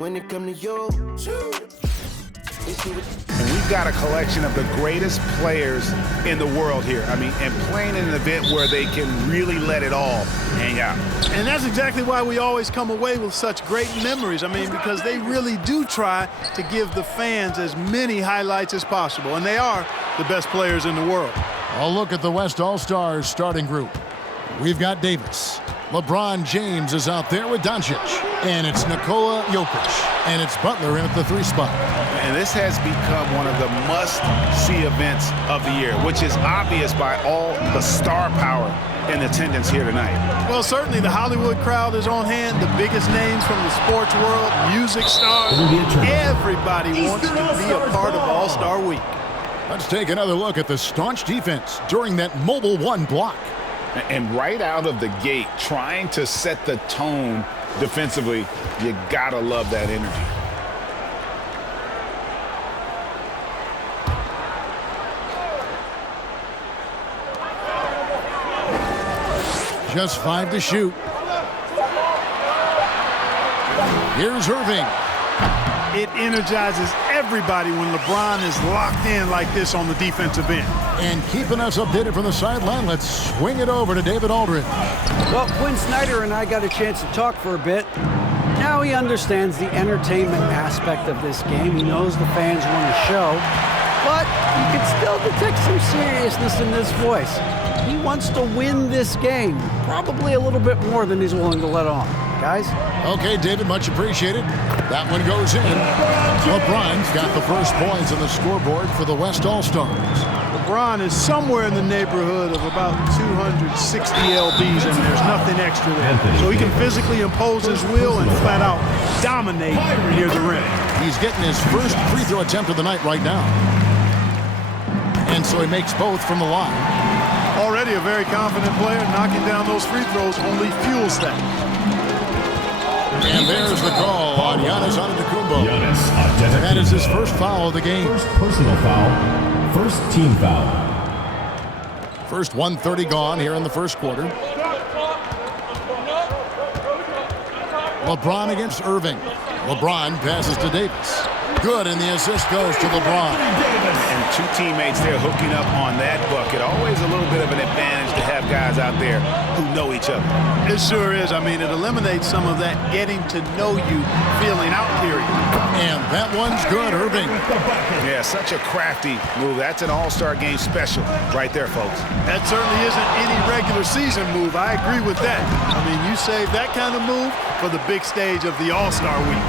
when it come to you. And we've got a collection of the greatest players in the world here. I mean, and playing in an event where they can really let it all hang out. And that's exactly why we always come away with such great memories. I mean, because they really do try to give the fans as many highlights as possible. And they are the best players in the world. A look at the West All-Stars starting group. We've got Davis. LeBron James is out there with Doncic. And it's Nikola Jokic. And it's Butler in at the 3 spot. And this has become one of the must-see events of the year, which is obvious by all the star power in attendance here tonight. Well, certainly the Hollywood crowd is on hand, the biggest names from the sports world, music stars. Everybody wants to be a part of All-Star Week. Let's take another look at the staunch defense during that Mobile 1 block. And right out of the gate, trying to set the tone defensively, you gotta love that energy. Just 5 to shoot. Here's Irving. It energizes everybody when LeBron is locked in like this on the defensive end. And keeping us updated from the sideline, let's swing it over to David Aldridge. Well, Quinn Snyder and I got a chance to talk for a bit. Now he understands the entertainment aspect of this game. He knows the fans want a show, but you can still detect some seriousness in this voice. He wants to win this game, probably a little bit more than he's willing to let on. Guys? Okay, David, much appreciated. That one goes in. LeBron's got the first points on the scoreboard for the West All-Stars. LeBron is somewhere in the neighborhood of about 260 lbs, and there's nothing extra there. So he can physically impose his will and flat out dominate near the rim. He's getting his first free throw attempt of the night right now. And so he makes both from the line. Already a very confident player, knocking down those free throws only fuels that. And there's the call on Giannis Antetokounmpo. That is his first foul of the game. First personal foul, first team foul. First 1:30 gone here in the first quarter. LeBron against Irving. LeBron passes to Davis. Good, and the assist goes to LeBron. And 2 teammates there hooking up on that bucket. Always a little bit of an advantage to have guys out there who know each other. It sure is. I mean, it eliminates some of that getting to know you feeling out period. And that one's good, Irving. Yeah, such a crafty move. That's an all-star game special right there, folks. That certainly isn't any regular season move. I agree with that. I mean, you save that kind of move for the big stage of the All-Star Week.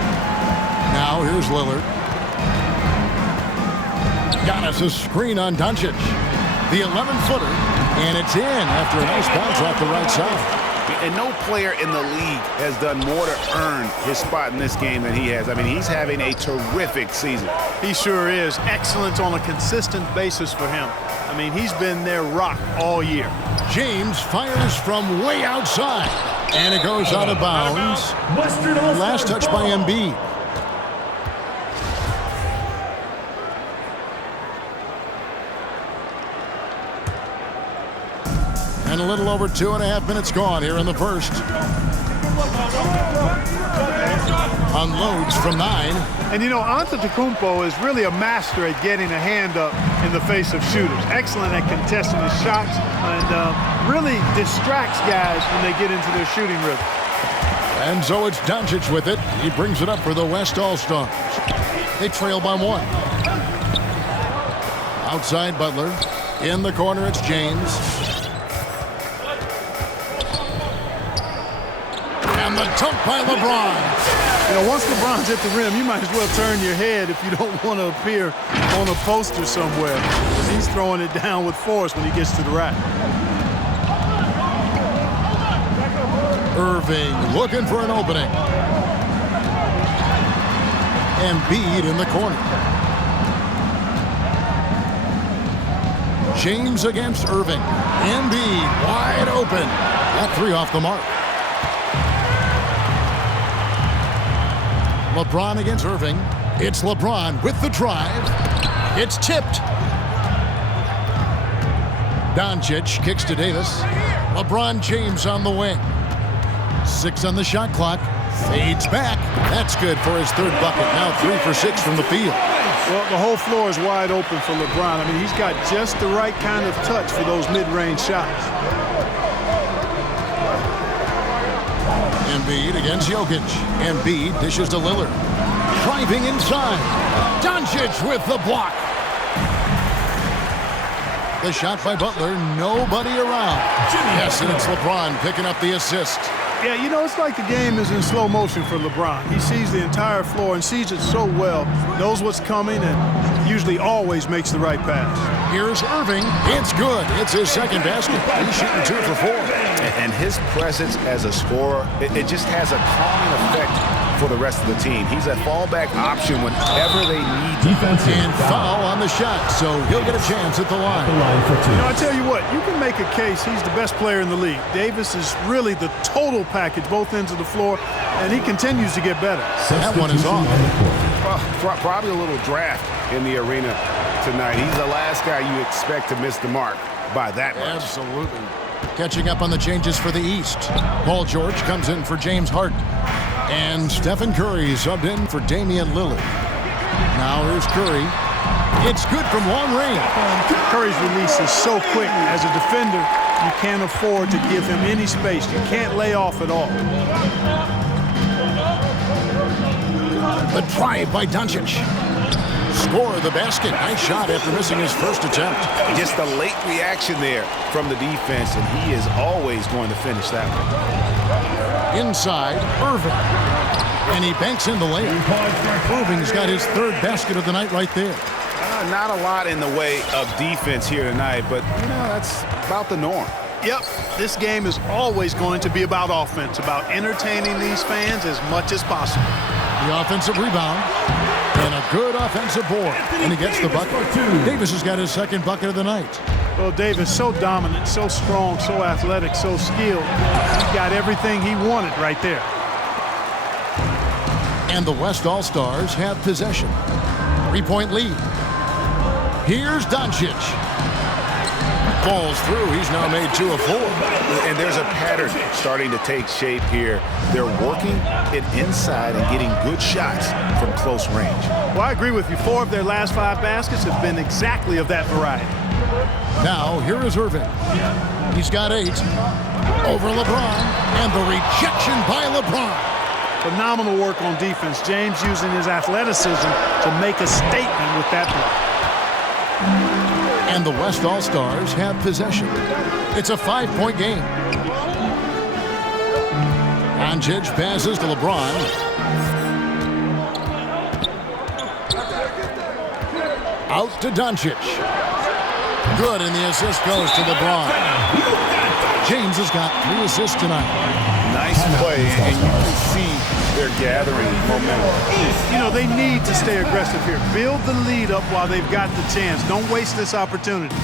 Now here's Lillard. Giannis a screen on Doncic. The 11-footer, and it's in after a nice bounce off the right side. And no player in the league has done more to earn his spot in this game than he has. I mean, he's having a terrific season. He sure is. Excellence on a consistent basis for him. I mean, he's been their rock all year. James fires from way outside, and it goes out of bounds. Last touch by Embiid. And a little over 2.5 minutes gone here in the first. Unloads from 9. And you know, Antetokounmpo is really a master at getting a hand up in the face of shooters. Excellent at contesting his shots and really distracts guys when they get into their shooting rhythm. And so it's Doncic with it. He brings it up for the West All-Stars. They trail by 1. Outside Butler. In the corner, it's James. And the dunk by LeBron. You know, once LeBron's at the rim, you might as well turn your head if you don't want to appear on a poster somewhere. He's throwing it down with force when he gets to the rack. Irving looking for an opening. Embiid in the corner. James against Irving. Embiid wide open. That 3 off the mark. LeBron against Irving. It's LeBron with the drive. It's tipped. Doncic kicks to Davis. LeBron James on the wing. 6 on the shot clock. Fades back. That's good for his third bucket. Now 3 for 6 from the field. Well, the whole floor is wide open for LeBron. I mean, he's got just the right kind of touch for those mid-range shots. Embiid against Jokic. Embiid dishes to Lillard. Driving inside. Doncic with the block. The shot by Butler. Nobody around. Yes, and it's LeBron picking up the assist. Yeah, you know, it's like the game is in slow motion for LeBron. He sees the entire floor and sees it so well, knows what's coming, and usually always makes the right pass. Here's Irving. It's good. It's his second basket. He's shooting 2 for 4. And his presence as a scorer, it just has a calming effect for the rest of the team. He's a fallback option whenever they need to. Defensive And foul on the shot, so he'll get a chance at the line. The line for 2. You know, I tell you what, you can make a case he's the best player in the league. Davis is really the total package, both ends of the floor, and he continues to get better. That one is off. Probably a little draft in the arena tonight. He's the last guy you expect to miss the mark by that much. Absolutely. Catching up on the changes for the East. Paul George comes in for James Harden. And Stephen Curry subbed in for Damian Lillard. Now here's Curry. It's good from long range. Curry's release is so quick. As a defender, you can't afford to give him any space. You can't lay off at all. The drive by Doncic. Score the basket. Nice shot after missing his first attempt. Just a late reaction there from the defense, and he is always going to finish that one. Inside, Irving. And he banks in the layup. Irving's got his third basket of the night right there. Not a lot in the way of defense here tonight, but, you know, that's about the norm. Yep, this game is always going to be about offense, about entertaining these fans as much as possible. The offensive rebound. And a good offensive board. And he gets the bucket. Davis has got his second bucket of the night. Well, Davis, so dominant, so strong, so athletic, so skilled. He got everything he wanted right there. And the West All-Stars have possession. 3-point lead. Here's Doncic. Falls through. He's now made 2 of 4. And there's a pattern starting to take shape here. They're working it inside and getting good shots from close range. Well, I agree with you. 4 of their last 5 baskets have been exactly of that variety. Now, here is Irving. He's got 8. Over LeBron. And the rejection by LeBron. Phenomenal work on defense. James using his athleticism to make a statement with that block. And the West All-Stars have possession. It's a 5-point game. Doncic passes to LeBron. Out to Doncic. Good, and the assist goes to LeBron. James has got 3 assists tonight. Nice play, and you can see they're gathering momentum. You know, they need to stay aggressive here. Build the lead up while they've got the chance. Don't waste this opportunity.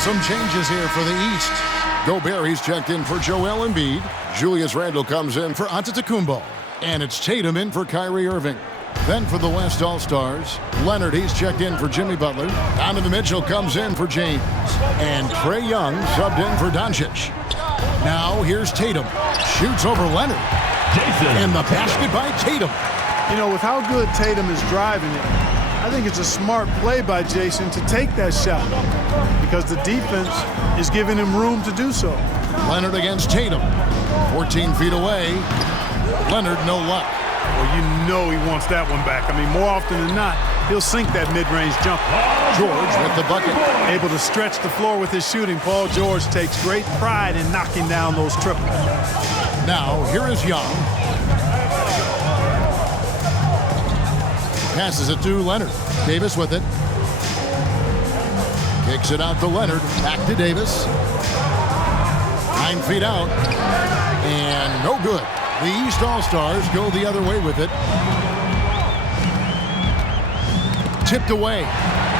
Some changes here for the East. Gobert, he's checked in for Joel Embiid. Julius Randle comes in for Antetokounmpo. And it's Tatum in for Kyrie Irving. Then for the West All-Stars, Leonard, he's checked in for Jimmy Butler. Donovan Mitchell comes in for James. And Trae Young subbed in for Doncic. Now here's Tatum. Shoots over Leonard. And the basket by Tatum. You know, with how good Tatum is driving it, I think it's a smart play by Jason to take that shot because the defense is giving him room to do so. Leonard against Tatum. 14 feet away. Leonard, no luck. Well, you know he wants that one back. I mean, more often than not, he'll sink that mid-range jumper. George with the bucket. Able to stretch the floor with his shooting. Paul George takes great pride in knocking down those triples. Now, here is Young. Passes it to Leonard. Davis with it. Kicks it out to Leonard. Back to Davis. 9 feet out. And no good. The East All-Stars go the other way with it. Tipped away.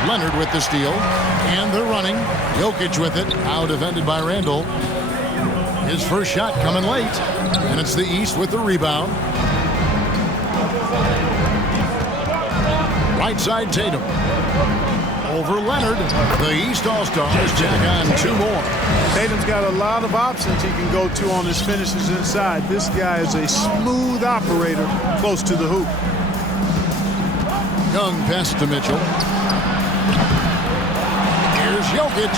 Leonard with the steal. And they're running. Jokic with it. Now defended by Randall. His first shot coming late. And it's the East with the rebound. Right side Tatum. Over Leonard. The East All-Stars jack on 2 more. Tatum's got a lot of options he can go to on his finishes inside. This guy is a smooth operator close to the hoop. Young pass to Mitchell. Here's Jokic.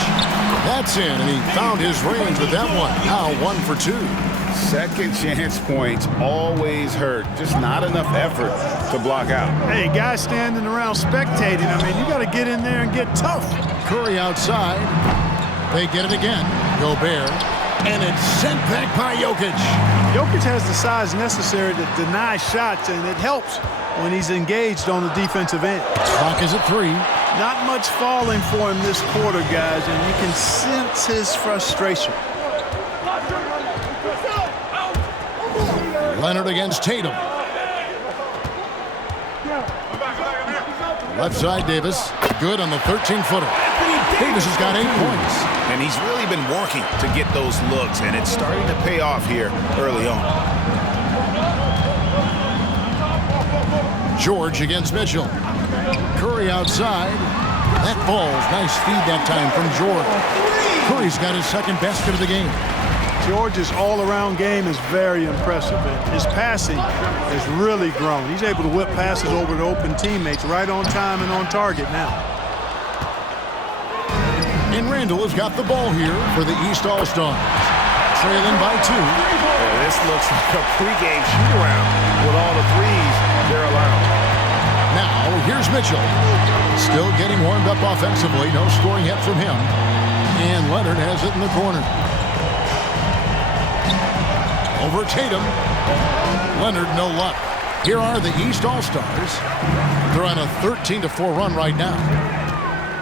That's in, and he found his range with that one. Now 1 for 2. Second chance points always hurt. Just not enough effort to block out. Hey, guys standing around spectating. I mean, you got to get in there and get tough. Curry outside. They get it again. Gobert. And it's sent back by Jokic. Jokic has the size necessary to deny shots, and it helps when he's engaged on the defensive end. Clock is at 3. Not much falling for him this quarter, guys, and you can sense his frustration. Leonard against Tatum. Left side Davis. Good on the 13-footer. Davis has got 8 points. And he's really been working to get those looks, and it's starting to pay off here early on. George against Mitchell. Curry outside. That falls. Nice feed that time from George. Curry's got his second basket of the game. George's all-around game is very impressive, and his passing has really grown. He's able to whip passes over to open teammates right on time and on target now. And Randall has got the ball here for the East All-Stars. Trailing by 2. This looks like a pregame shoot-around with all the threes they're allowing. Now, here's Mitchell. Still getting warmed up offensively. No scoring yet from him. And Leonard has it in the corner. Over Tatum. Leonard, no luck. Here are the East All-Stars. They're on a 13-4 run right now.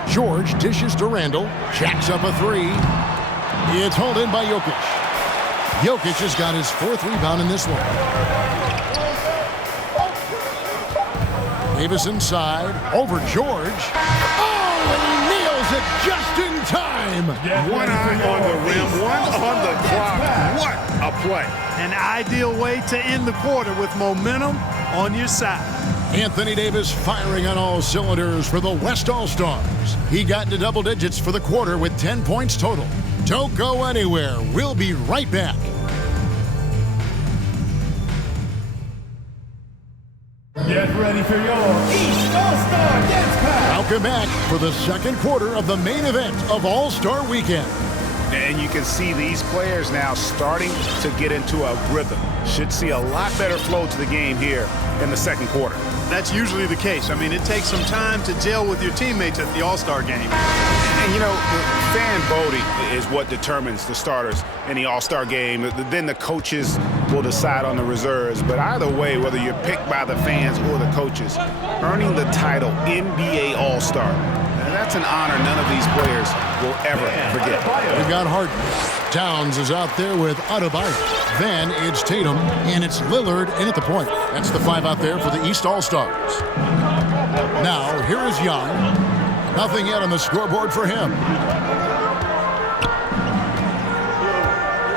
George dishes to Randall. Jacks up a 3. It's hauled in by Jokic. Jokic has got his 4th rebound in this one. Davis inside. Over George. Oh, and he nails it just in time. One eye on the rim, one on the clock. What a play. An ideal way to end the quarter with momentum on your side. Anthony Davis firing on all cylinders for the West All-Stars. He got into double digits for the quarter with 10 points total. Don't go anywhere. We'll be right back. Get ready for your East All-Star Dance Pack. Welcome back for the second quarter of the main event of All-Star Weekend. And you can see these players now starting to get into a rhythm. Should see a lot better flow to the game here in the second quarter. That's usually the case. I mean, it takes some time to gel with your teammates at the All-Star game. And, you know, fan voting is what determines the starters in the All-Star game. Then the coaches will decide on the reserves. But either way, whether you're picked by the fans or the coaches, earning the title NBA All-Star, that's an honor none of these players will ever forget. We've got Harden. Towns is out there with Adebayo. Then it's Tatum, and it's Lillard in at the point. That's the 5 out there for the East All-Stars. Now, here is Young. Nothing yet on the scoreboard for him.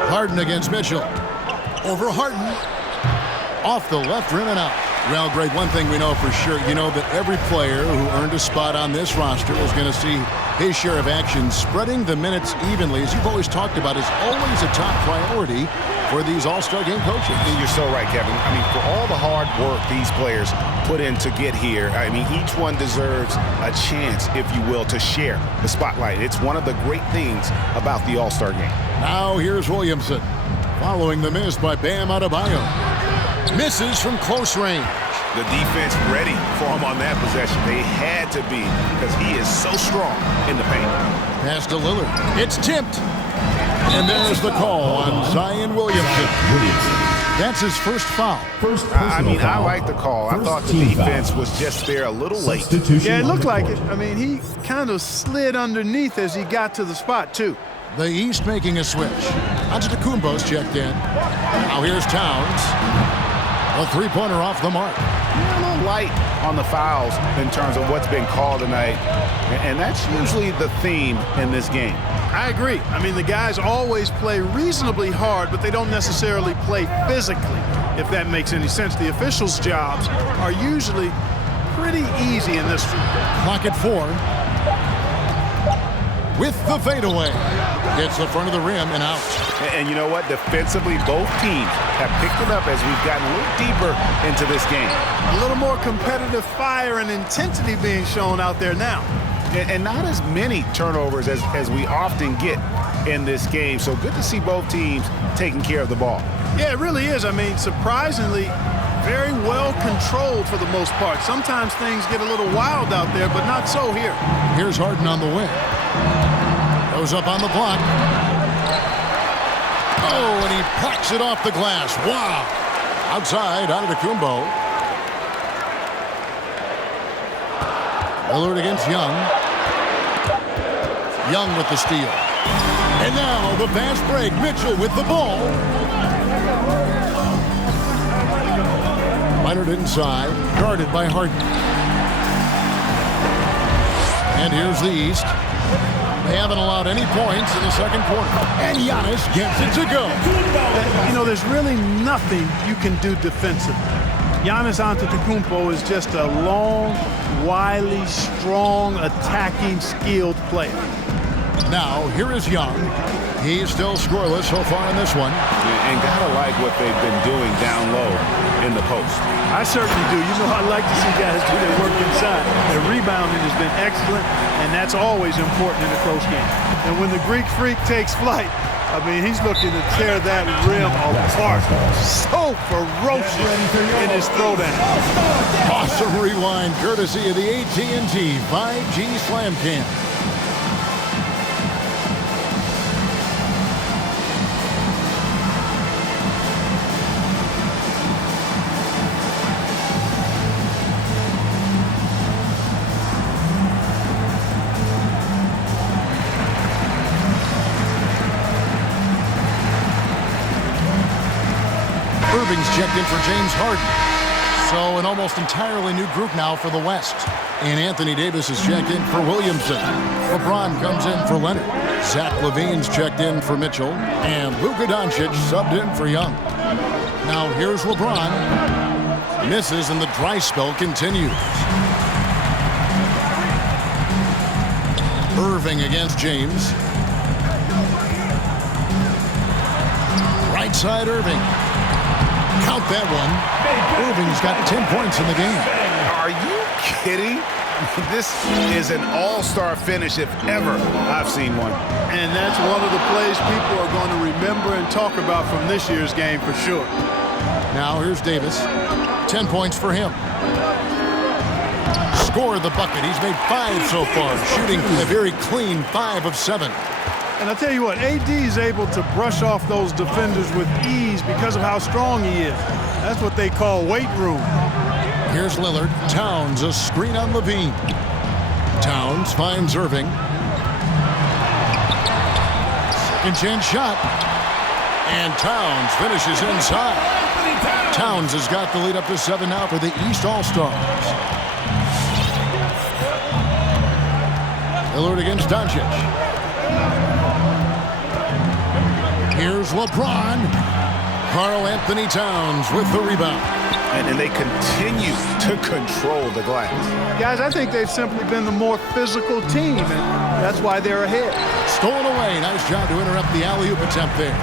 Harden against Mitchell. Over Harden. Off the left rim and out. Well, Greg, one thing we know for sure, you know that every player who earned a spot on this roster is going to see his share of action. Spreading the minutes evenly, as you've always talked about, is always a top priority for these All-Star game coaches. And you're so right, Kevin. I mean, for all the hard work these players put in to get here, I mean, each one deserves a chance, if you will, to share the spotlight. It's one of the great things about the All-Star game. Now here's Williamson, following the miss by Bam Adebayo. Misses from close range. The defense ready for him on that possession. They had to be, because he is so strong in the paint. Pass to Lillard. It's tipped. And there's the call on Zion Williamson. That's his first foul. I mean, I like the call. I thought the defense was just there a little late. Yeah, it looked like it. I mean, he kind of slid underneath as he got to the spot, too. The East making a switch. Antetokounmpo's checked in. Now here's Towns. A three-pointer off the mark. A little light on the fouls in terms of what's been called tonight, and that's usually the theme in this game. I agree. I mean, the guys always play reasonably hard, but they don't necessarily play physically, if that makes any sense. The officials' jobs are usually pretty easy in this one. Clock at 4. With the fadeaway. Hits the front of the rim and out. And you know what? Defensively, both teams have picked it up as we've gotten a little deeper into this game. A little more competitive fire and intensity being shown out there now. And not as many turnovers as we often get in this game. So good to see both teams taking care of the ball. Yeah, it really is. I mean, surprisingly, very well controlled for the most part. Sometimes things get a little wild out there, but not so here. Here's Harden on the wing. Goes up on the block. Oh, and he plucks it off the glass. Wow. Outside, Antetokounmpo. Lillard against Young. Young with the steal. And now the fast break. Mitchell with the ball. Leonard inside. Guarded by Harden. And here's the East. They haven't allowed any points in the second quarter. And Giannis gets it to go. You know, there's really nothing you can do defensively. Giannis Antetokounmpo is just a long, wily, strong, attacking, skilled player. Now, here is Young. He's still scoreless so far in this one. And gotta like what they've been doing down low in the post. I certainly do. You know, I like to see guys do their work inside. Their rebounding has been excellent, and that's always important in a close game. And when the Greek Freak takes flight, I mean, he's looking to tear that rim apart. So ferocious in his throwdown. Awesome rewind courtesy of the AT&T 5G Slam Cam. Irving's checked in for James Harden. So an almost entirely new group now for the West. And Anthony Davis is checked in for Williamson. LeBron comes in for Leonard. Zach LaVine's checked in for Mitchell. And Luka Doncic subbed in for Young. Now here's LeBron. Misses and the dry spell continues. Irving against James. Right side Irving. Count that one. Irving's got 10 points in the game. Are you kidding? This is an all-star finish if ever I've seen one. And that's one of the plays people are going to remember and talk about from this year's game for sure. Now here's Davis. 10 points for him. Scored the bucket. He's made 5 so far, shooting a very clean 5 of 7. And I'll tell you what, AD is able to brush off those defenders with ease because of how strong he is. That's what they call weight room. Here's Lillard. Towns, a screen on Levine. Towns finds Irving. Second chance shot. And Towns finishes inside. Towns has got the lead up to 7 now for the East All-Stars. Lillard against Doncic. Here's LeBron. Karl Anthony Towns with the rebound. And they continue to control the glass. Guys, I think they've simply been the more physical team, and that's why they're ahead. Stolen away. Nice job to interrupt the alley-oop attempt there.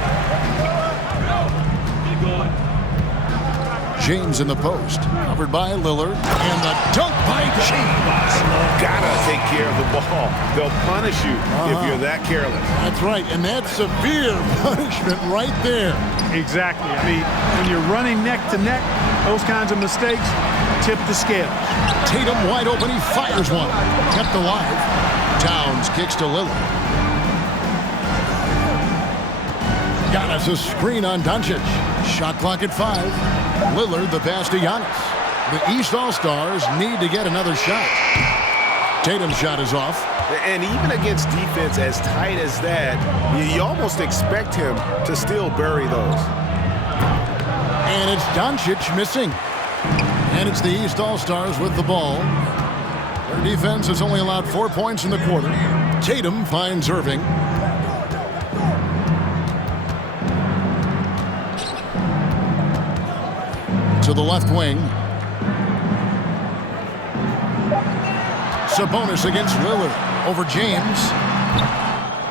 James in the post. Covered by Lillard. And the dunk by James. Gotta take care of the ball. They'll punish you if you're that careless. That's right, and that's severe punishment right there. Exactly. I mean, when you're running neck to neck, those kinds of mistakes tip the scale. Tatum wide open, he fires one. Kept alive. Towns kicks to Lillard. Got us a screen on Doncic. Shot clock at 5. Lillard the pass to Giannis. The East All-Stars need to get another shot. Tatum's shot is off. And even against defense as tight as that, you almost expect him to still bury those. And it's Doncic missing. And it's the East All-Stars with the ball. Their defense has only allowed 4 points in the quarter. Tatum finds Irving. To the left wing. Sabonis against Lillard. Over James.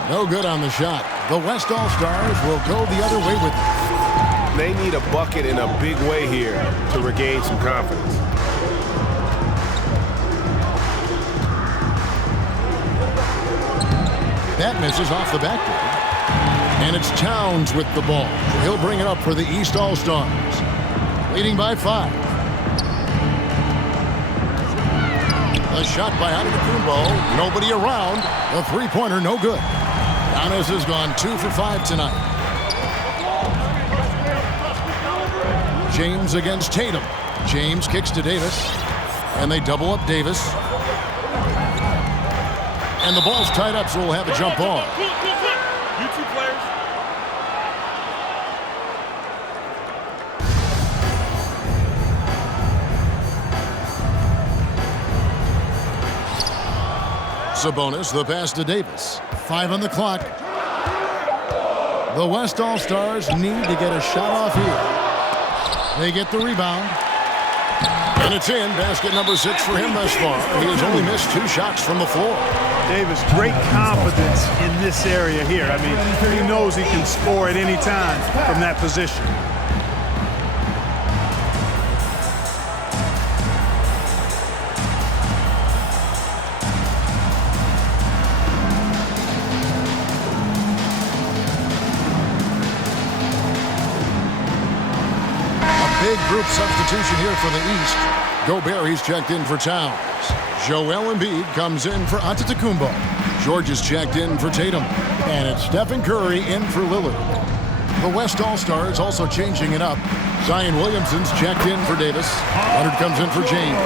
No good on the shot. The West All-Stars will go the other way with it. They need a bucket in a big way here to regain some confidence. That misses off the backboard. And it's Towns with the ball. He'll bring it up for the East All-Stars. Leading by 5. A shot by Antetokounmpo. Nobody around. A three-pointer, no good. Giannis has gone 2 for 5 tonight. James against Tatum. James kicks to Davis. And they double up Davis. And the ball's tied up, so we'll have a jump ball. You two players. Sabonis, the pass to Davis. 5 on the clock. The West All-Stars need to get a shot off here. They get the rebound. And it's in. Basket number 6 for him thus far. He has only missed 2 shots from the floor. Davis, great confidence in this area here. I mean, he knows he can score at any time from that position. Big group substitution here for the East. Gobert, he's checked in for Towns. Joel Embiid comes in for Antetokounmpo. George is checked in for Tatum. And it's Stephen Curry in for Lillard. The West All-Stars also changing it up. Zion Williamson's checked in for Davis. Leonard comes in for James.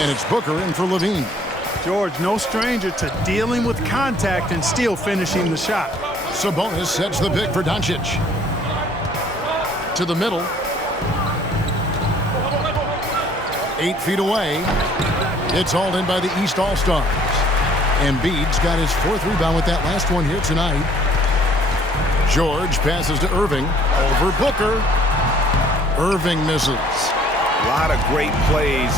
And it's Booker in for Levine. George, no stranger to dealing with contact and still finishing the shot. Sabonis sets the pick for Doncic. To the middle. 8 feet away. It's hauled in by the East All-Stars. Embiid's got his 4th rebound with that last one here tonight. George passes to Irving. Over Booker. Irving misses. A lot of great plays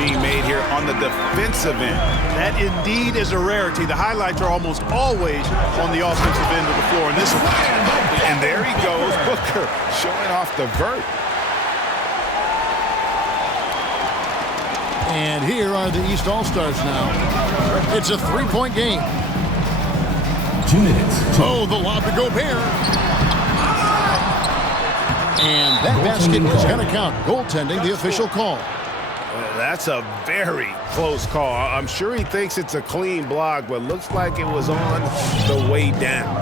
being made here on the defensive end. That indeed is a rarity. The highlights are almost always on the offensive end of the floor. And this one. And there he goes, Booker, showing off the vert. And here are the East All-Stars now. It's a 3-point game. 2 minutes. Oh, the lob to Gobert. And that basket is going to count. Goaltending, the official call. That's a very close call. I'm sure he thinks it's a clean block, but looks like it was on the way down.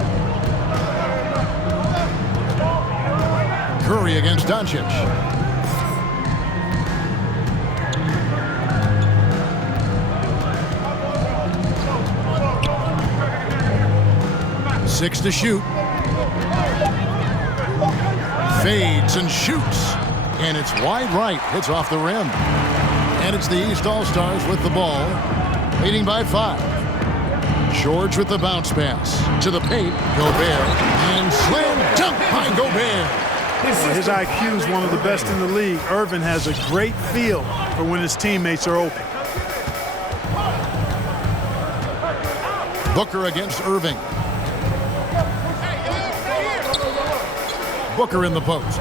Curry against Doncic. Six to shoot. Fades and shoots. And it's wide right. It's off the rim. And it's the East All-Stars with the ball. Leading by 5. George with the bounce pass. To the paint. Gobert. And slam dunk by Gobert. His IQ is one of the best in the league. Irvin has a great feel for when his teammates are open. Booker against Irving. Booker in the post.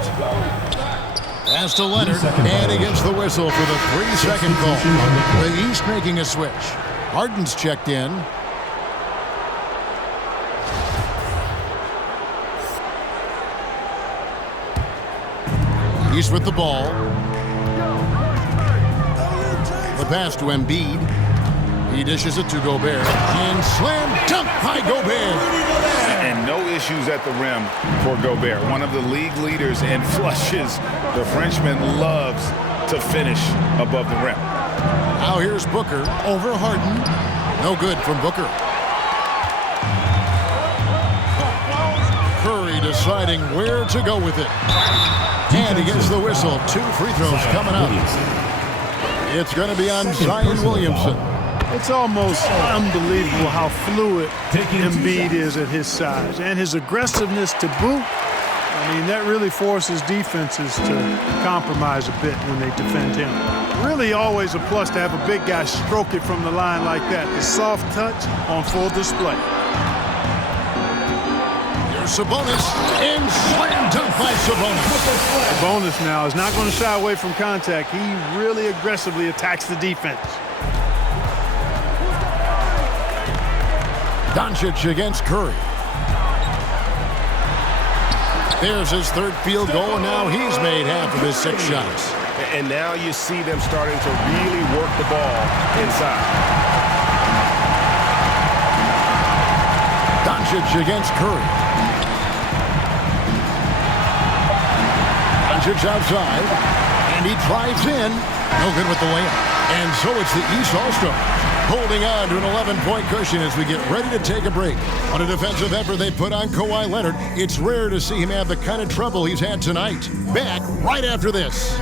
Pass to Leonard, and he gets the whistle for the 3-second call. The East making a switch. Harden's checked in. East with the ball. The pass to Embiid. He dishes it to Gobert. And slam dunk by Gobert. And No issues at the rim for Gobert. One of the league leaders in flushes. The Frenchman loves to finish above the rim. Now here's Booker over Harden. No good from Booker. Curry deciding where to go with it. And he gets the whistle. 2 free throws coming up. It's going to be on Zion Williamson. It's almost unbelievable how fluid Embiid is at his size. And his aggressiveness to boot, I mean, that really forces defenses to compromise a bit when they defend him. Really always a plus to have a big guy stroke it from the line like that. The soft touch on full display. Here's Sabonis, and slam dunk by Sabonis. Sabonis now is not going to shy away from contact. He really aggressively attacks the defense. Doncic against Curry. There's his 3rd field goal, and now he's made half of his 6 shots. And now you see them starting to really work the ball inside. Doncic against Curry. Doncic outside, and he drives in. No good with the layup. And so it's the East All-Stars holding on to an 11-point cushion as we get ready to take a break. On a defensive effort they put on Kawhi Leonard, it's rare to see him have the kind of trouble he's had tonight. Back right after this.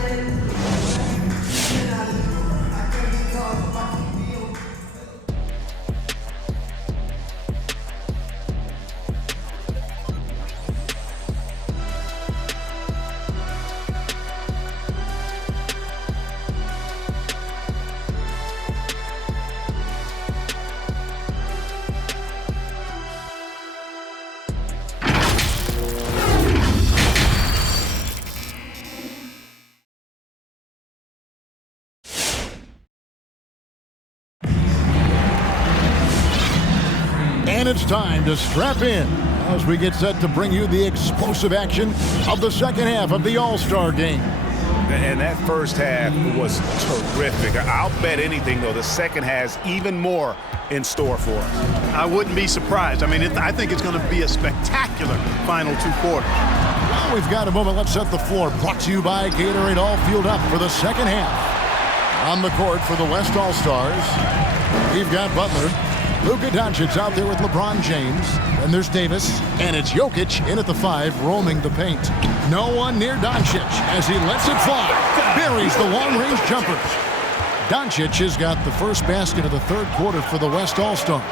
And it's time to strap in as we get set to bring you the explosive action of the second half of the All-Star game. And that first half was terrific. I'll bet anything, though, the second has even more in store for us. I wouldn't be surprised. I mean, I think it's going to be a spectacular final 2 quarters. Well, we've got a moment. Let's set the floor. Brought to you by Gatorade, all fueled up for the second half. On the court for the West All-Stars, we've got Butler. Luka Doncic out there with LeBron James. And there's Davis. And it's Jokic in at the 5, roaming the paint. No one near Doncic as he lets it fly. Buries the long-range jumper. Doncic has got the first basket of the 3rd quarter for the West All-Stars.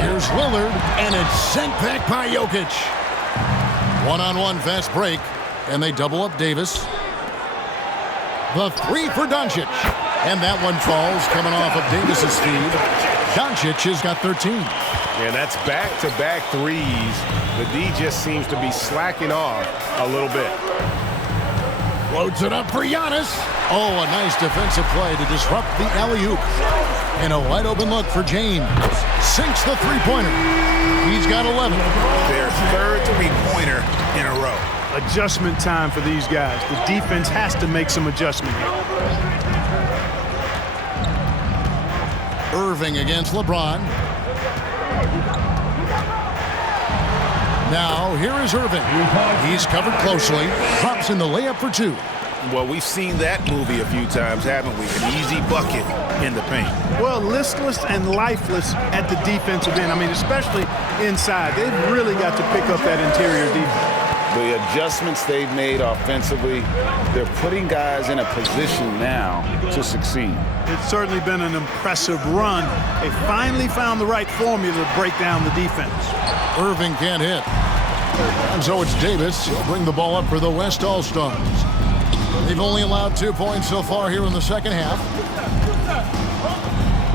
Here's Lillard, and it's sent back by Jokic. One-on-one fast break, and they double up Davis. The 3 for Doncic. And that one falls coming off of Davis's feed. Doncic has got 13. And that's back-to-back threes. The D just seems to be slacking off a little bit. Loads it up for Giannis. Oh, a nice defensive play to disrupt the alley-oop. And a wide-open look for James. Sinks the three-pointer. He's got 11. Their 3rd three-pointer in a row. Adjustment time for these guys. The defense has to make some adjustment here. Irving against LeBron. Now, here is Irving. He's covered closely. Drops in the layup for 2. Well, we've seen that movie a few times, haven't we? An easy bucket in the paint. Well, listless and lifeless at the defensive end. I mean, especially inside. They've really got to pick up that interior defense. The adjustments they've made offensively, they're putting guys in a position now to succeed. It's certainly been an impressive run. They finally found the right formula to break down the defense. Irving can't hit. And so it's Davis. He'll bring the ball up for the West All-Stars. They've only allowed 2 points so far here in the second half.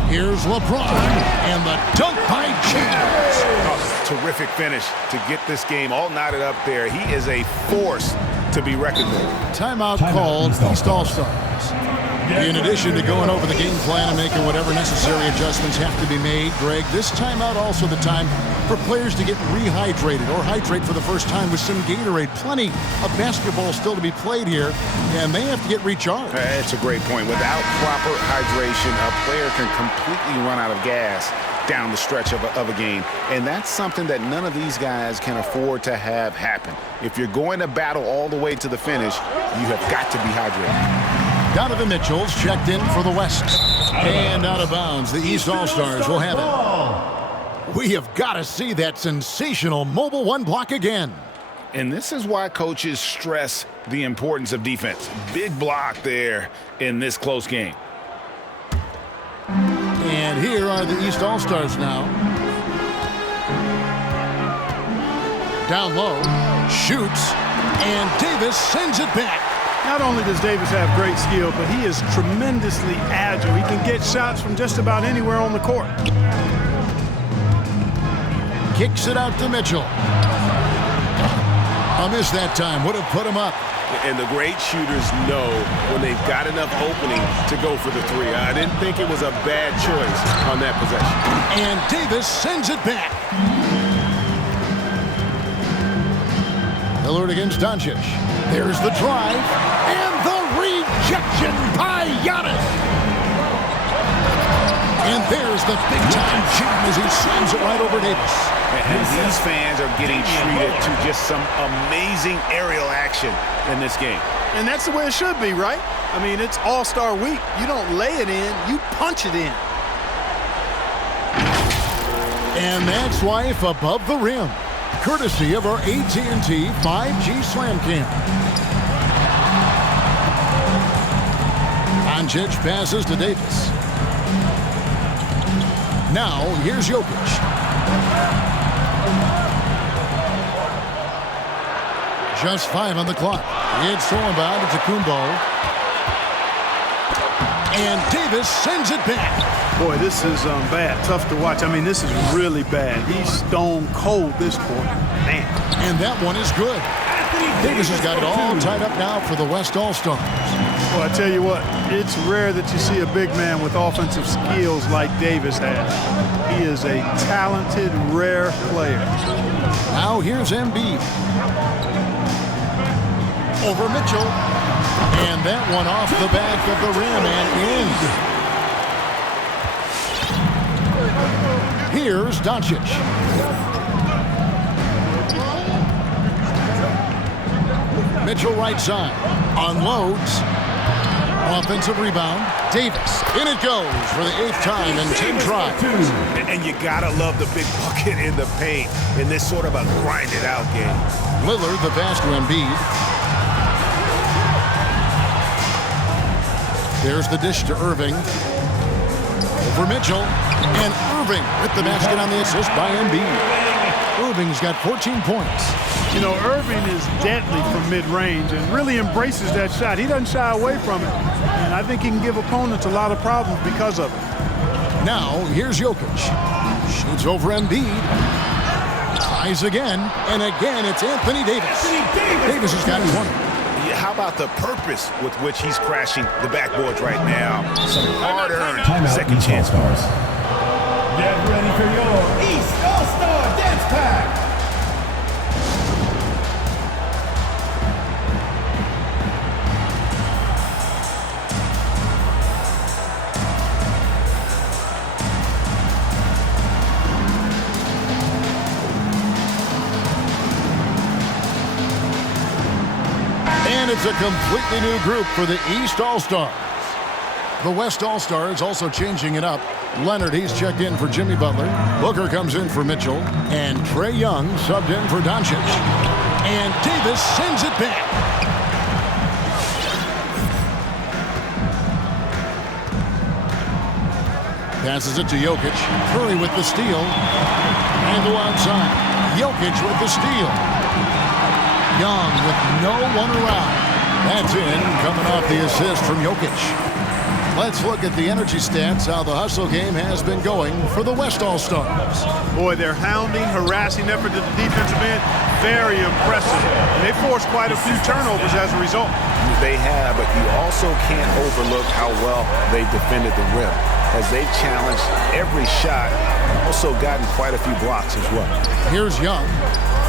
Here's LeBron, and the dunk by James. Oh, terrific finish to get this game all knotted up there. He is a force to be reckoned with. Timeout called East All-Stars. In addition to going over the game plan and making whatever necessary adjustments have to be made, Greg, this timeout also the time for players to get rehydrated or hydrate for the first time with some Gatorade. Plenty of basketball still to be played here, and they have to get recharged. That's a great point. Without proper hydration, a player can completely run out of gas down the stretch of a game. And that's something that none of these guys can afford to have happen. If you're going to battle all the way to the finish, you have got to be hydrated. Donovan Mitchell's checked in for the West. And out of bounds, the East All-Stars will have it. We have got to see that sensational mobile one block again. And this is why coaches stress the importance of defense. Big block there in this close game. And here are the East All-Stars now. Down low, shoots, and Davis sends it back. Not only does Davis have great skill, but he is tremendously agile. He can get shots from just about anywhere on the court. Kicks it out to Mitchell. A miss that time would have put him up. And the great shooters know when they've got enough opening to go for the three. I didn't think it was a bad choice on that possession. And Davis sends it back. Lillard against Doncic. There's the drive and the rejection by Giannis. And there's the big-time jam as he slams it right over Davis. And these fans are getting treated to just some amazing aerial action in this game. And that's the way it should be, right? I mean, it's All-Star Week. You don't lay it in, you punch it in. And that's life above the rim, courtesy of our AT&T 5G Slam Cam. Doncic passes to Davis. Now, here's Jokic. Just 5 on the clock. It's thrown by to Kumbo. And Davis sends it back. Boy, this is bad. Tough to watch. I mean, this is really bad. He's stone cold this quarter. Man. And that one is good. Davis has got it all tied up now for the West All-Stars. Well, I tell you what, it's rare that you see a big man with offensive skills like Davis has. He is a talented, rare player. Now here's Embiid. Over Mitchell. And that one off the back of the rim and in. Here's Doncic. Mitchell right side. Unloads. Offensive rebound. Davis. In it goes for the 8th time in 10 tries. And you gotta love the big bucket in the paint in this sort of a grinded out game. Lillard the pass to Embiid. There's the dish to Irving. Over Mitchell. And Irving with the basket on the assist by Embiid. Irving's got 14 points. You know, Irving is deadly from mid-range and really embraces that shot. He doesn't shy away from it. And I think he can give opponents a lot of problems because of it. Now, here's Jokic. Shoots over Embiid. Tries again. And again, it's Anthony Davis. Davis has got 20. How about the purpose with which he's crashing the backboards right now? Some hard-earned second chance bars. Get ready for your East All-Star Dance Pack. And it's a completely new group for the East All-Stars. The West All-Stars also changing it up. Leonard, he's checked in for Jimmy Butler. Booker comes in for Mitchell. And Trae Young subbed in for Doncic. And Davis sends it back. Passes it to Jokic. Curry with the steal. Handle outside. Jokic with the steal. Young with no one around. That's in, coming off the assist from Jokic. Let's look at the energy stats, how the hustle game has been going for the West All-Stars. Boy, their hounding, harassing effort at the defensive end, very impressive. And they forced quite a few turnovers as a result. They have, but you also can't overlook how well they defended the rim. As they've challenged every shot, also gotten quite a few blocks as well. Here's Young,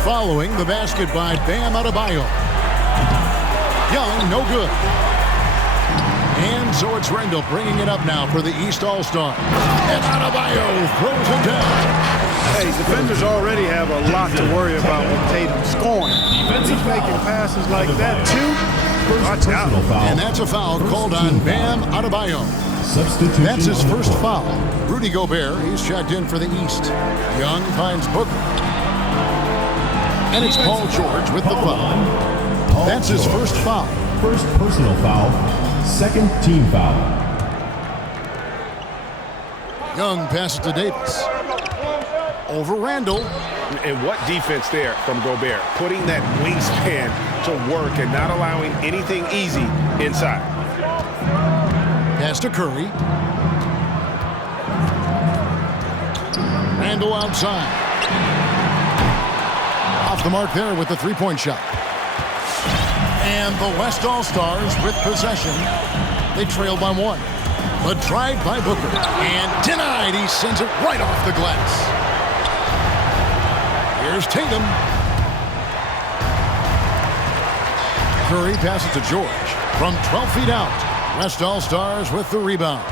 following the basket by Bam Adebayo. Young, no good. And so it's Randall bringing it up now for the East All-Star. And Adebayo throws it down. Hey, defenders already have a lot to worry about with Tatum scoring. He's making passes like that, too. Watch out. And that's a foul called on Bam Adebayo. That's his first foul. Rudy Gobert, he's checked in for the East. Young finds Booker. And it's Paul George with the foul. That's his first foul. First personal foul, second team foul. Young passes to Davis. Over Randall. And what defense there from Gobert, putting that wingspan to work and not allowing anything easy inside. Pass to Curry. Randall outside. Off the mark there with the three-point shot. And the West All-Stars with possession. They trail by one. But tried by Booker. And denied. He sends it right off the glass. Here's Tatum. Curry passes to George from 12 feet out. West All-Stars with the rebound.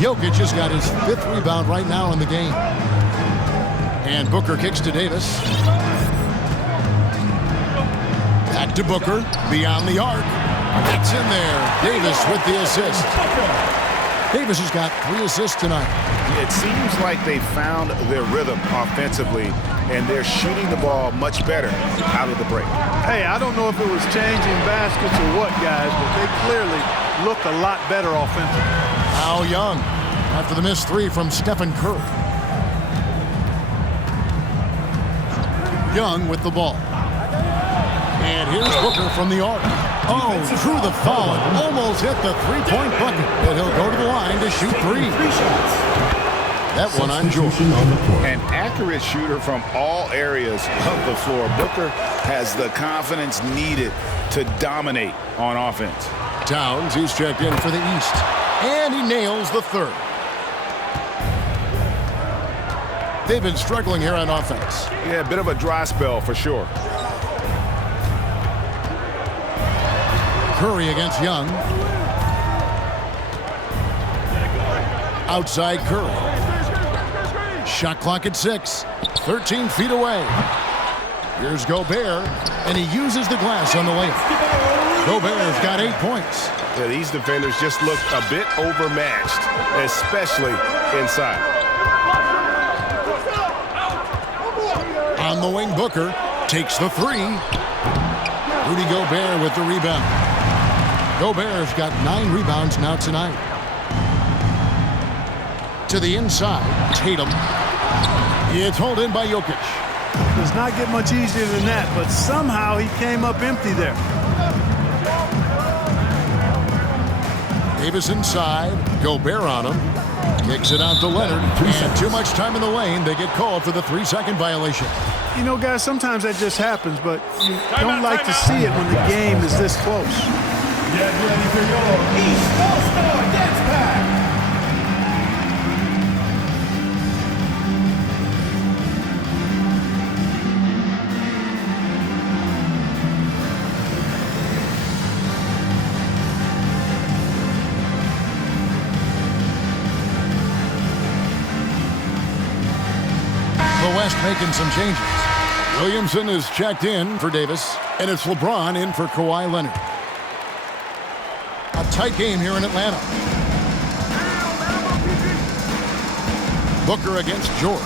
Jokic has got his 5th rebound right now in the game. And Booker kicks to Davis. Back to Booker, beyond the arc. That's in there. Davis with the assist. Davis has got 3 assists tonight. It seems like they found their rhythm offensively, and they're shooting the ball much better out of the break. Hey, I don't know if it was changing baskets or what, guys, but they clearly look a lot better offensively. Now Young, after the missed 3 from Stephen Curry. Young with the ball. And here's Booker from the arc. Oh, drew the foul. Almost hit the three-point bucket. But he'll go to the line to shoot 3. That one on George. An accurate shooter from all areas of the floor. Booker has the confidence needed to dominate on offense. Towns, he's checked in for the East. And he nails the 3rd. They've been struggling here on offense. Yeah, a bit of a dry spell for sure. Curry against Young. Outside Curry. Shot clock at 6. 13 feet away. Here's Gobert, and he uses the glass on the layup. Gobert's got 8 points. Yeah, these defenders just look a bit overmatched, especially inside. On the wing, Booker takes the 3. Rudy Gobert with the rebound. Gobert's got 9 rebounds now tonight. To the inside, Tatum. It's hauled in by Jokic. Does not get much easier than that, but somehow he came up empty there. Davis inside, Gobert on him. Kicks it out to Leonard. And too much time in the lane. They get called for the 3-second violation. You know, guys, sometimes that just happens, but you don't like to see it when the game is this close. Get ready for your East All-Star Dance Pack. The West making some changes. Williamson is checked in for Davis, and it's LeBron in for Kawhi Leonard. A tight game here in Atlanta. Booker against George.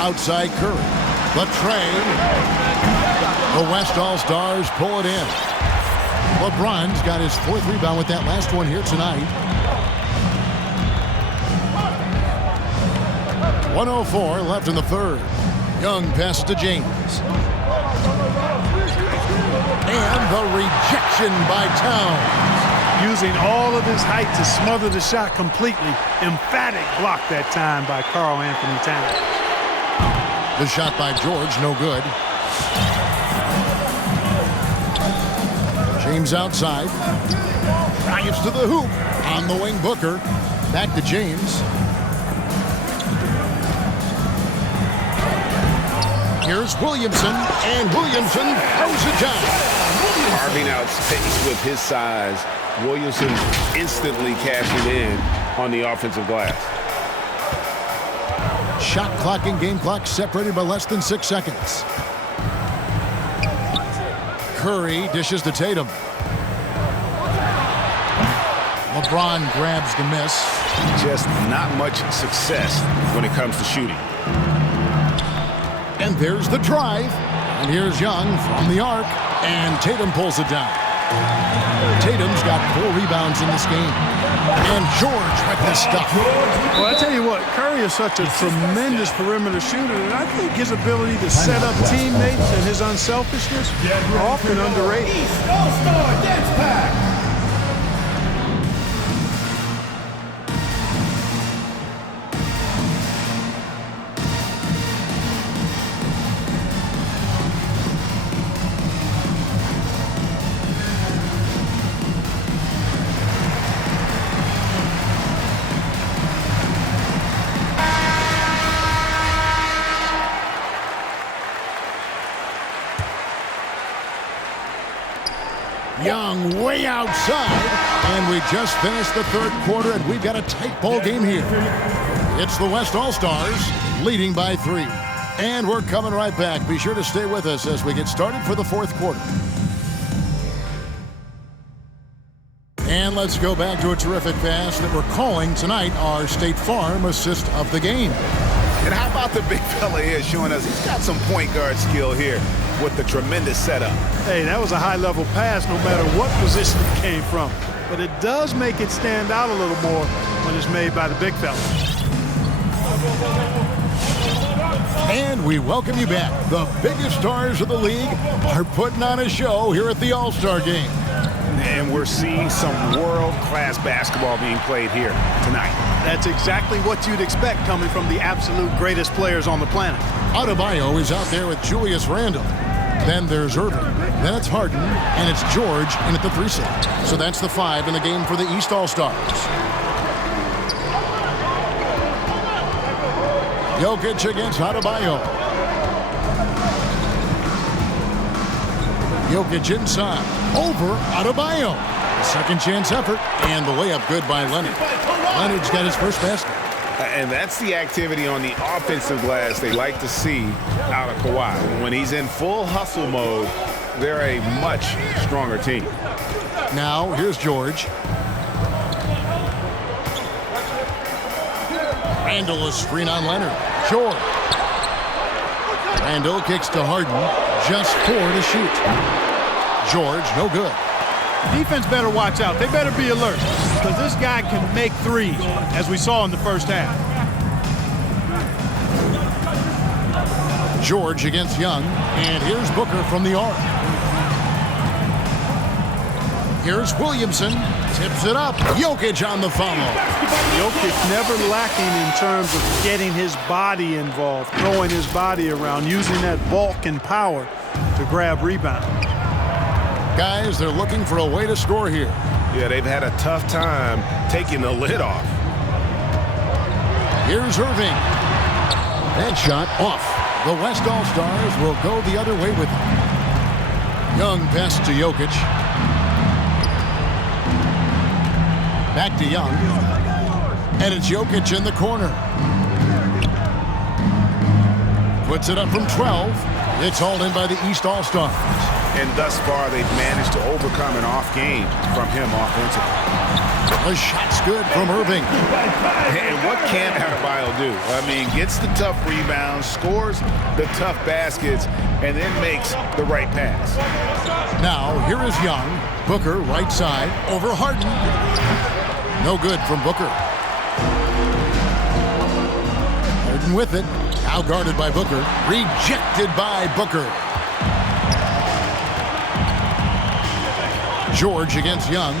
Outside Curry. The trade. The West All-Stars pull it in. LeBron's got his 4th rebound with that last one here tonight. 1:04 left in the 3rd. Young passes to James. And the rejection by Towns. Using all of his height to smother the shot completely. Emphatic block that time by Karl Anthony Towns. The shot by George, no good. James outside. Drives to the hoop. On the wing, Booker. Back to James. Here's Williamson, and Williamson throws it down. Carving out space with his size. Williamson instantly cashing in on the offensive glass. Shot clock and game clock separated by less than 6 seconds. Curry dishes to Tatum. LeBron grabs the miss. Just not much success when it comes to shooting. And there's the drive. And here's Young from the arc. And Tatum pulls it down. Tatum's got 4 rebounds in this game. And George with the stuff. Well, I tell you what, Curry is such a tremendous perimeter shooter, and I think his ability to set up teammates and his unselfishness are often underrated. East All-Star Dance Pack. Young way outside, and we just finished the third quarter, and we've got a tight ball game here. It's the West All-Stars leading by 3. And we're coming right back. Be sure to stay with us as we get started for the fourth quarter. And let's go back to a terrific pass that we're calling tonight our State Farm assist of the game. And how about the big fella here showing us he's got some point guard skill here with the tremendous setup. Hey, that was a high-level pass no matter what position it came from. But it does make it stand out a little more when it's made by the big fella. And we welcome you back. The biggest stars of the league are putting on a show here at the All-Star Game. And we're seeing some world-class basketball being played here tonight. That's exactly what you'd expect coming from the absolute greatest players on the planet. Adebayo is out there with Julius Randle. Then there's Irving. Then it's Harden, and it's George in at the 3 slot. So that's the 5 in the game for the East All-Stars. Jokic against Adebayo. Jokic inside. Over Adebayo. Second chance effort, and the layup good by Leonard. Leonard's got his first basket. And that's the activity on the offensive glass they like to see out of Kawhi. When he's in full hustle mode, they're a much stronger team. Now, here's George. Randle a screen on Leonard. George. Randle kicks to Harden. Just 4 to shoot. George, no good. Defense better watch out. They better be alert because this guy can make threes, as we saw in the first half. George against Young, and here's Booker from the arc. Here's Williamson, tips it up. Jokic on the follow. Jokic never lacking in terms of getting his body involved, throwing his body around, using that bulk and power to grab rebounds. Guys, they're looking for a way to score here. Yeah, they've had a tough time taking the lid off. Here's Irving. That shot off. The West All-Stars will go the other way with it. Young pass to Jokic. Back to Young. And it's Jokic in the corner. Puts it up from 12. It's hauled in by the East All-Stars. And thus far, they've managed to overcome an off game from him offensively. The shot's good from Irving. And what can Adebayo do? I mean, gets the tough rebounds, scores the tough baskets, and then makes the right pass. Now, here is Young. Booker, right side, over Harden. No good from Booker. Harden with it. Now guarded by Booker. Rejected by Booker. George against Young.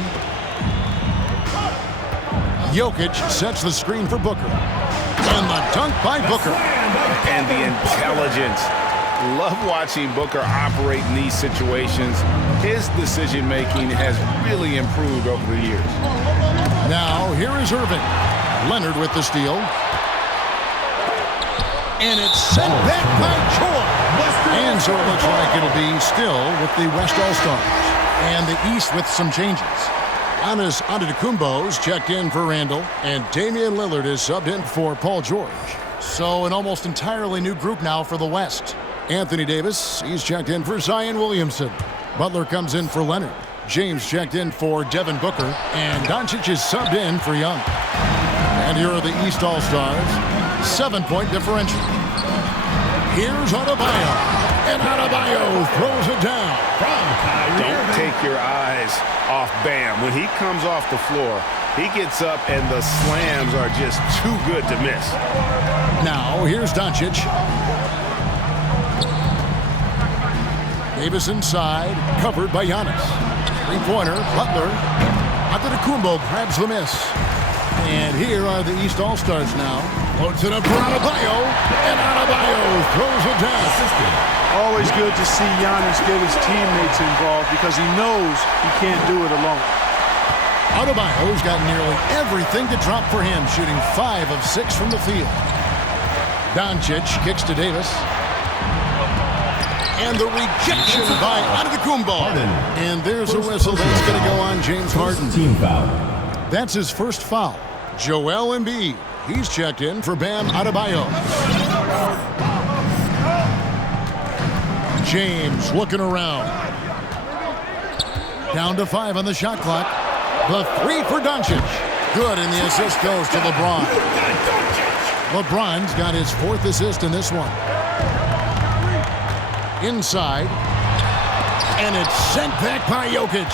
Jokic sets the screen for Booker. And the dunk by Booker. And the intelligence. Love watching Booker operate in these situations. His decision-making has really improved over the years. Now, here is Irving. Leonard with the steal. And it's sent back by Choi. And so it looks like it'll be still with the West All-Stars. And the East with some changes. Giannis Antetokounmpo's checked in for Randall, and Damian Lillard is subbed in for Paul George. So an almost entirely new group now for the West. Anthony Davis, he's checked in for Zion Williamson. Butler comes in for Leonard. James checked in for Devin Booker, and Doncic is subbed in for Young. And here are the East All-Stars. 7-point differential. Here's Adebayo, and Adebayo throws it down. Don't take your eyes off Bam. When he comes off the floor, he gets up and the slams are just too good to miss. Now, here's Doncic. Davis inside, covered by Giannis. Three-pointer, Butler. Antetokounmpo grabs the miss. And here are the East All-Stars now. Floats it up for Adebayo, and Adebayo throws it down. Always good to see Giannis get his teammates involved because he knows he can't do it alone. Adebayo's got nearly everything to drop for him, shooting 5 of 6 from the field. Doncic kicks to Davis. And the rejection by Antetokounmpo. And there's a whistle that's going to go on James Harden. Team foul. That's his first foul. Joel Embiid. He's checked in for Bam Adebayo. James looking around. Down to 5 on the shot clock. The 3 for Doncic. Good, and the assist goes to LeBron. LeBron's got his 4th assist in this one. Inside. And it's sent back by Jokic.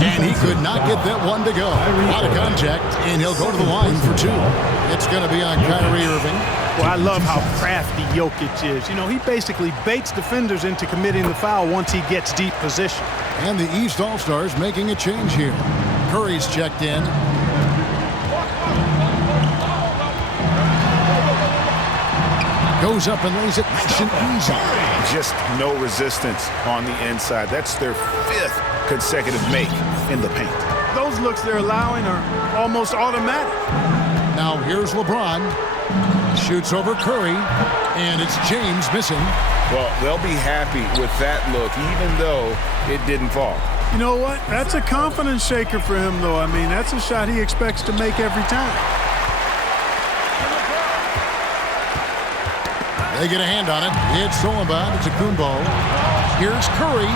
And he could not get that one to go. Out of contact, and he'll go to the line for 2. It's going to be on Kyrie Irving. Well, I love how crafty Jokic is. You know, he basically baits defenders into committing the foul once he gets deep position. And the East All-Stars making a change here. Curry's checked in. Goes up and lays it nice and easy. Just no resistance on the inside. That's their 5th consecutive make in the paint. Those looks they're allowing are almost automatic. Now here's LeBron. Shoots over Curry, and it's James missing. Well, they'll be happy with that look, even though it didn't fall. You know what? That's a confidence shaker for him, though. I mean, that's a shot he expects to make every time. They get a hand on it. It's stolen by Antetokounmpo. Here's Curry.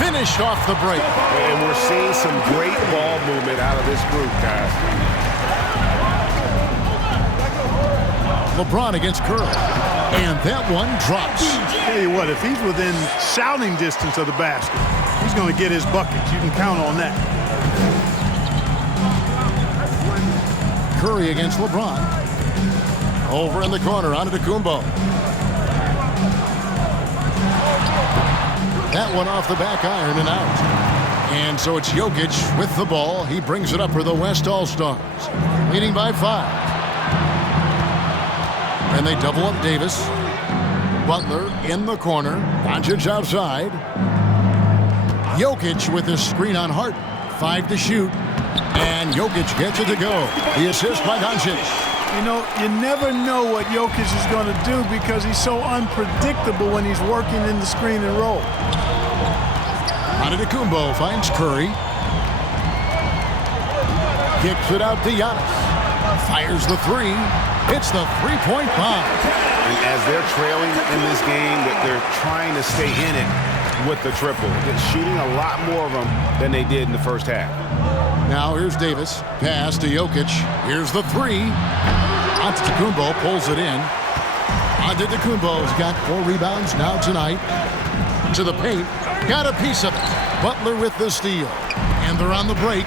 Finished off the break. And we're seeing some great ball movement out of this group, guys. LeBron against Curry. And that one drops. Tell you what, if he's within shouting distance of the basket, he's going to get his buckets. You can count on that. Curry against LeBron. Over in the corner, Antetokounmpo. That one off the back iron and out. And so it's Jokic with the ball. He brings it up for the West All-Stars. Leading by 5. And they double up Davis. Butler in the corner. Doncic outside. Jokic with his screen on Harden. 5 to shoot. And Jokic gets it to go. The assist by Doncic. You know, you never know what Jokic is going to do because he's so unpredictable when he's working in the screen and roll. Antetokounmpo finds Curry. Kicks it out to Giannis. Fires the 3. It's the 3-point bomb. And as they're trailing in this game, they're trying to stay in it with the triple. They're shooting a lot more of them than they did in the first half. Now here's Davis. Pass to Jokic. Here's the 3. Antetokounmpo pulls it in. Antetokounmpo's got 4 rebounds now tonight. To the paint. Got a piece of it. Butler with the steal. And they're on the break.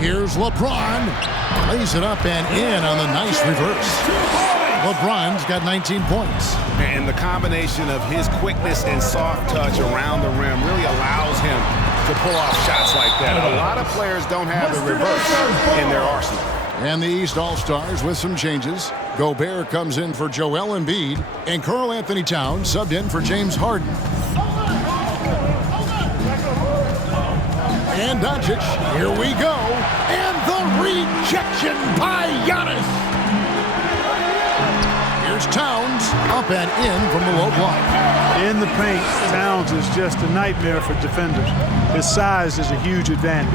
Here's LeBron. Lays it up and in on the nice reverse. LeBron's got 19 points. And the combination of his quickness and soft touch around the rim really allows him to pull off shots like that. A lot of players don't have the reverse in their arsenal. And the East All-Stars with some changes. Gobert comes in for Joel Embiid, and Karl Anthony Towns subbed in for James Harden. And Doncic, here we go. And the rejection by Giannis. Here's Towns, up and in from the low block. In the paint, Towns is just a nightmare for defenders. His size is a huge advantage.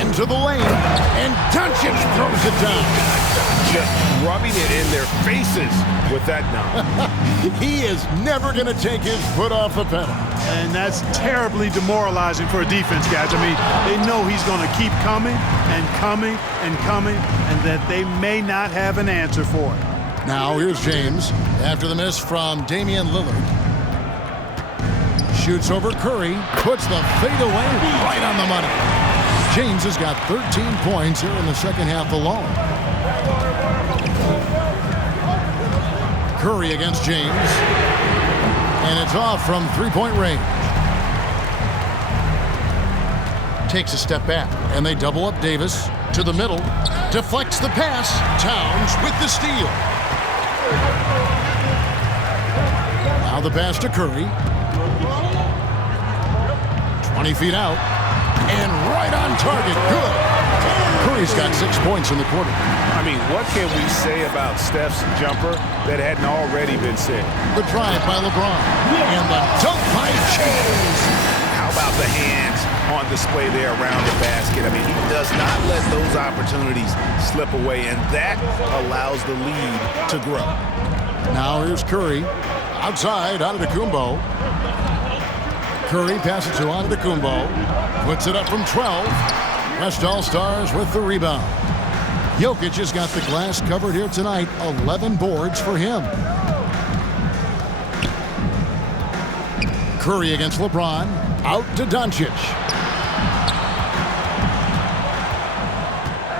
Into the lane, and Doncic throws it down. Just rubbing it in their faces with that dunk. He is never going to take his foot off the pedal. And that's terribly demoralizing for a defense, guys. I mean, they know he's going to keep coming and coming and coming, and that they may not have an answer for it. Now here's James after the miss from Damian Lillard. Shoots over Curry, puts the fadeaway right on the money. James has got 13 points here in the second half alone. Curry against James. And it's off from three-point range. Takes a step back, and they double up Davis to the middle. Deflects the pass. Towns with the steal. Now the pass to Curry. 20 feet out. And right on target. Good. Curry's got 6 points in the quarter. I mean, what can we say about Steph's jumper that hadn't already been said? The drive by LeBron. And the dunk by James. How about the hands on display there around the basket? I mean, he does not let those opportunities slip away, and that allows the lead to grow. Now here's Curry. Outside, Antetokounmpo. Curry passes to Antetokounmpo. Puts it up from 12. West All-Stars with the rebound. Jokic has got the glass covered here tonight. 11 boards for him. Curry against LeBron. Out to Doncic.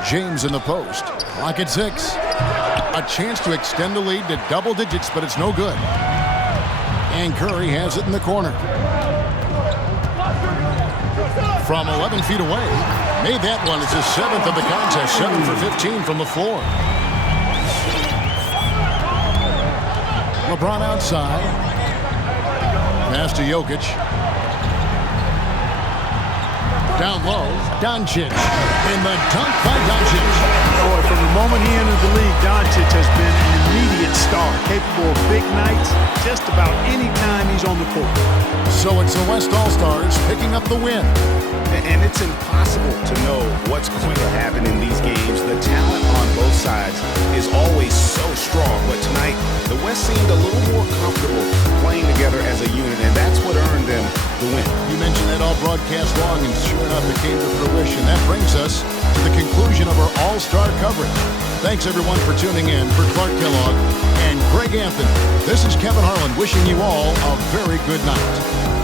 James in the post. Clock at 6. A chance to extend the lead to double digits, but it's no good. And Curry has it in the corner. From 11 feet away. Made that one. It's his 7th of the contest. 7 for 15 from the floor. LeBron outside. Pass to Jokic. Down low. Doncic. And the dunk by Doncic. Boy, from the moment he entered the league, Doncic has been an immediate star, capable of big nights just about any time he's on the court. So it's the West All-Stars picking up the win. And it's impossible to know what's going to happen in these games. The talent on both sides is always so strong. But tonight, the West seemed a little more comfortable playing together as a unit, and that's what earned them the win. You mentioned that all broadcast long, and sure enough, it came to fruition. That brings us to the conclusion of our All-Star coverage. Thanks, everyone, for tuning in. For Clark Kellogg and Greg Anthony, this is Kevin Harlan wishing you all a very good night.